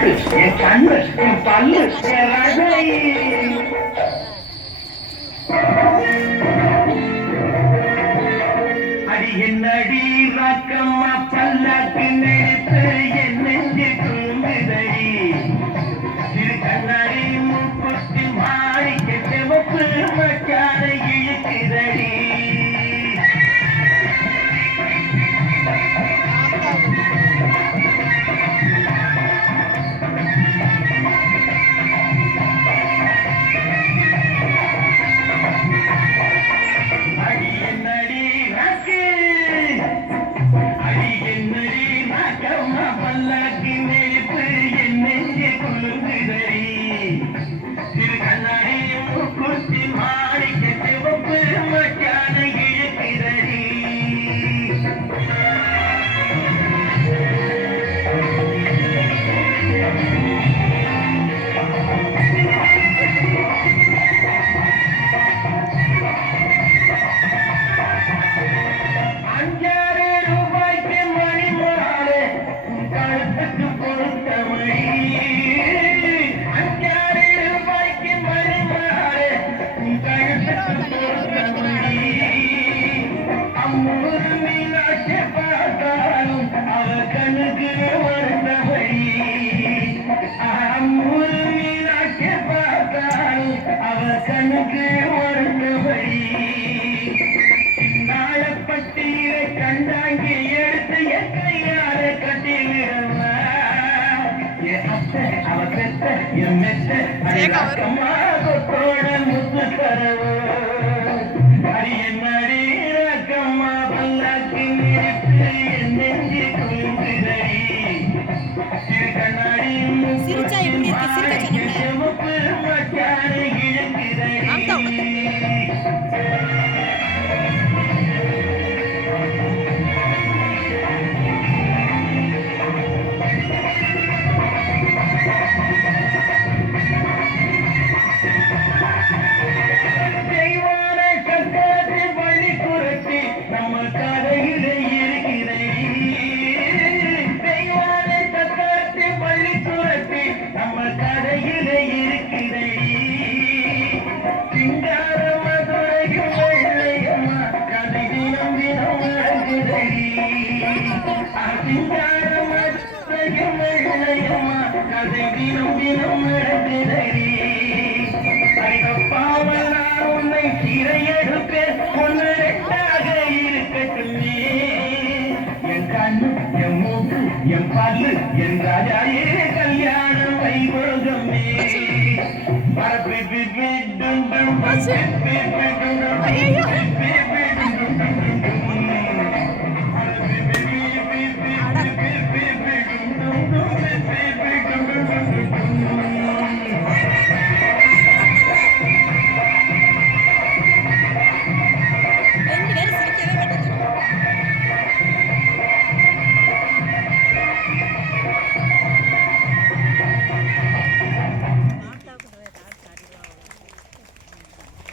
மூக்கு, என் கண்ணு, என் பல்லு, என் ரகை. அடி என்னடி ராக்கம்மா பல்லாக்கு நெடுத்து என் நெஞ்சு தூங்குதடி. திரு கண்ணாடி மூக்குத்தி மாறிக்க சிவப்பு மச்சான இழுக்குதடி. கண்ணுக்கு வருந்தபடி நாளப்பட்டியை கண்டாங்கி எடுத்து என் கையால கட்டிவிடவா. என் அத்தை அவ பெத்த என் மெத்த அம்மா கொத்தோட முத்து தரவோ. அரியன்னடி ரக்கம்மா பல்லாக்கு நிறுத்து என் நெஞ்சு குங்குதடி. திரு கண்ணாடி சிவப்பு மச்சான உன்னை சீரையெடுப்பேன் ஒன்று ரெண்டாக இருக்கட்டுமே. என் கண்ணு, என் மூக்கு, என் பல்லு, என் ராஜாயே கல்யாண வைபோகமே. பரப்பி